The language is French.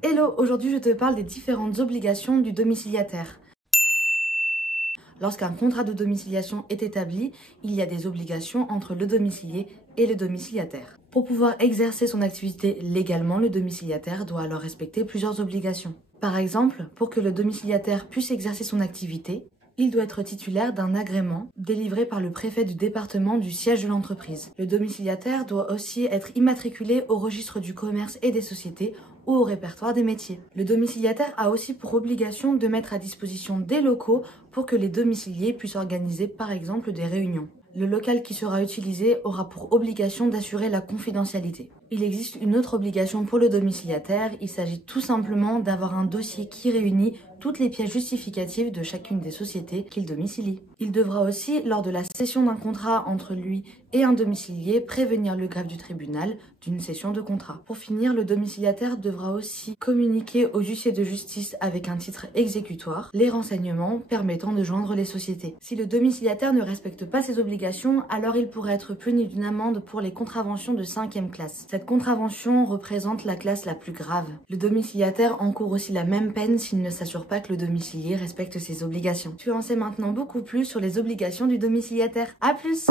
Hello, aujourd'hui je te parle des différentes obligations du domiciliataire. Lorsqu'un contrat de domiciliation est établi, il y a des obligations entre le domicilié et le domiciliataire. Pour pouvoir exercer son activité légalement, le domiciliataire doit alors respecter plusieurs obligations. Par exemple, pour que le domiciliataire puisse exercer son activité, il doit être titulaire d'un agrément délivré par le préfet du département du siège de l'entreprise. Le domiciliataire doit aussi être immatriculé au registre du commerce et des sociétés ou au répertoire des métiers. Le domiciliataire a aussi pour obligation de mettre à disposition des locaux pour que les domiciliés puissent organiser par exemple des réunions. Le local qui sera utilisé aura pour obligation d'assurer la confidentialité. Il existe une autre obligation pour le domiciliataire, il s'agit tout simplement d'avoir un dossier qui réunit toutes les pièces justificatives de chacune des sociétés qu'il domicilie. Il devra aussi, lors de la cession d'un contrat entre lui et un domicilié, prévenir le greffe du tribunal d'une cession de contrat. Pour finir, le domiciliataire devra aussi communiquer au huissier de justice avec un titre exécutoire les renseignements permettant de joindre les sociétés. Si le domiciliataire ne respecte pas ses obligations, alors il pourrait être puni d'une amende pour les contraventions de 5e classe. Cette contravention représente la classe la plus grave. Le domiciliataire encourt aussi la même peine s'il ne s'assure pas que le domicilié respecte ses obligations. Tu en sais maintenant beaucoup plus sur les obligations du domiciliataire. À plus!